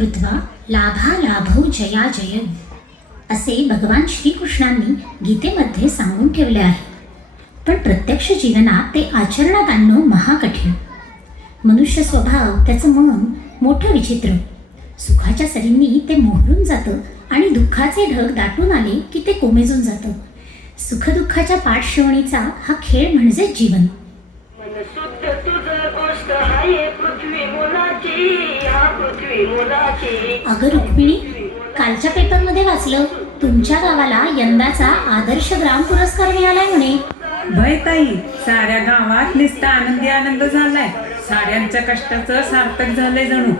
कृत्वा लाभालाभौ जयाजय असे भगवान श्रीकृष्णांनी गीतेमध्ये सांगून ठेवले आहे. पण प्रत्यक्ष जीवनात ते आचरणात आणणं महाकठीण. मनुष्य स्वभाव, त्याचं मन मोठं विचित्र. सुखाच्या सरींनी ते मोहरून जातं आणि दुःखाचे ढग दाटून आले की ते कोमेजून जातं. सुखदुःखाच्या पाठशिवणीचा हा खेळ म्हणजे जीवन. अगं रुक्मिणी, कालच्या पेपरमध्ये वाचलं तुमच्या गावाला यंदाचा आदर्श ग्राम पुरस्कार मिळालाय म्हणे. भय ताई, साऱ्या गावात नुसता आनंदी आनंद झालाय. साऱ्यांच्या कष्टाचं सार्थक झालंय जणू.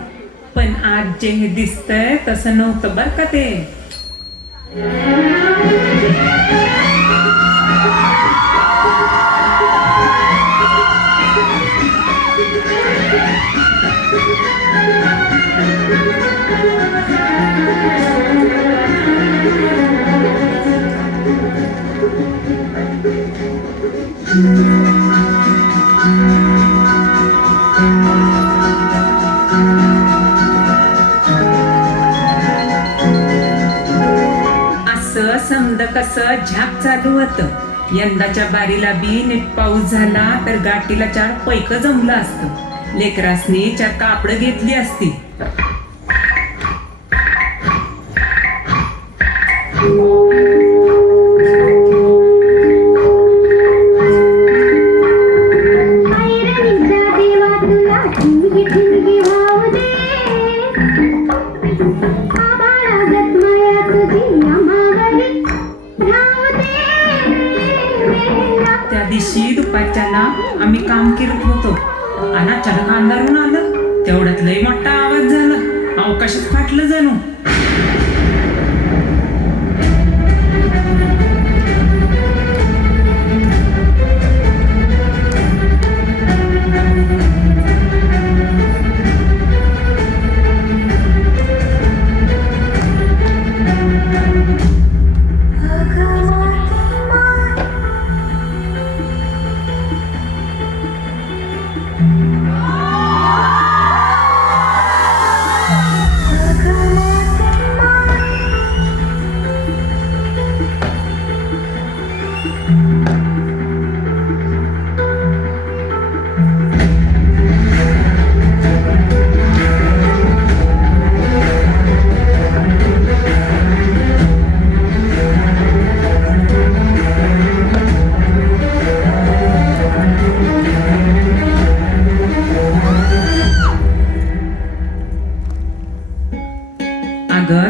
पण आज जे हे दिसतंय तसं नव्हतं बर का ते. असं समद कसं झाक चालू होतं. यंदाच्या बारीला बी नीट पाऊस झाला तर गाठीला 4 पैक जमलं असतं. लेकरासनी 4 कापडं घेतली असती. त्या दिवशी दुपारच्याला आम्ही काम करत होतो आणि अचानक अंधारून आलं. तेवढ्यात लय मोठा आवाज झाला. अवकाशात फाटलं जणू.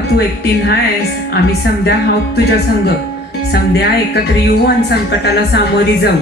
तू एकटी नाहीस. आम्ही समध्या आहोत तुझ्या संग. समध्या एकत्र येऊ आणि संकटाला सामोरी जाऊ.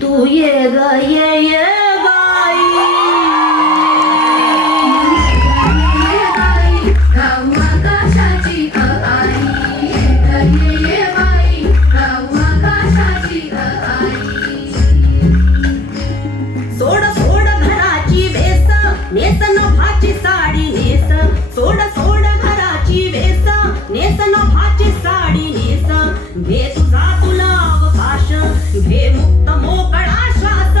तू ये ग ये बाई. सोड सोड घराची वेस, नेस नभाची साडी नेस. सोड सोड घराची वेस, नेस नभाची साडी नेस. घे तुझा तुला अवकाश, घे मुक्त मोकळा श्वास.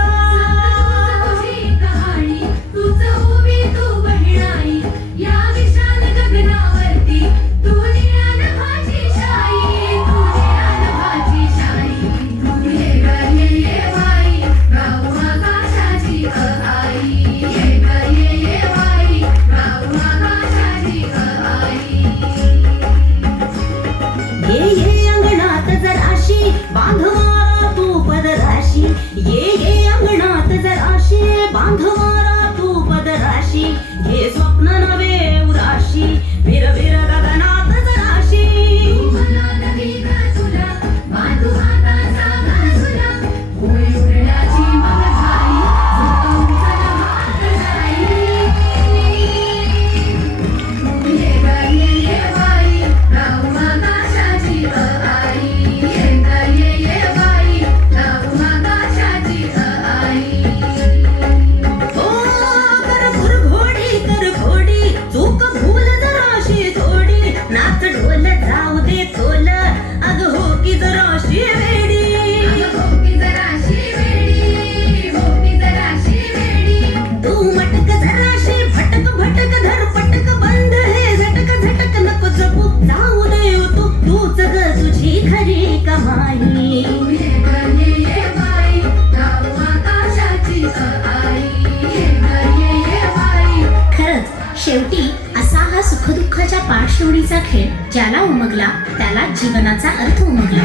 तुझी कहाणी तूच उभी तू बहिणाई. या विशाल गगनावरती तू ज्ञान भाची शाई. तू ज्ञान भाची शाई. तू ये बाई, गाऊ आकाशाची आई. ये बाई, गाऊ आकाशाची आई. ज्याला उमगला त्याला जीवनाचा अर्थ उमगला.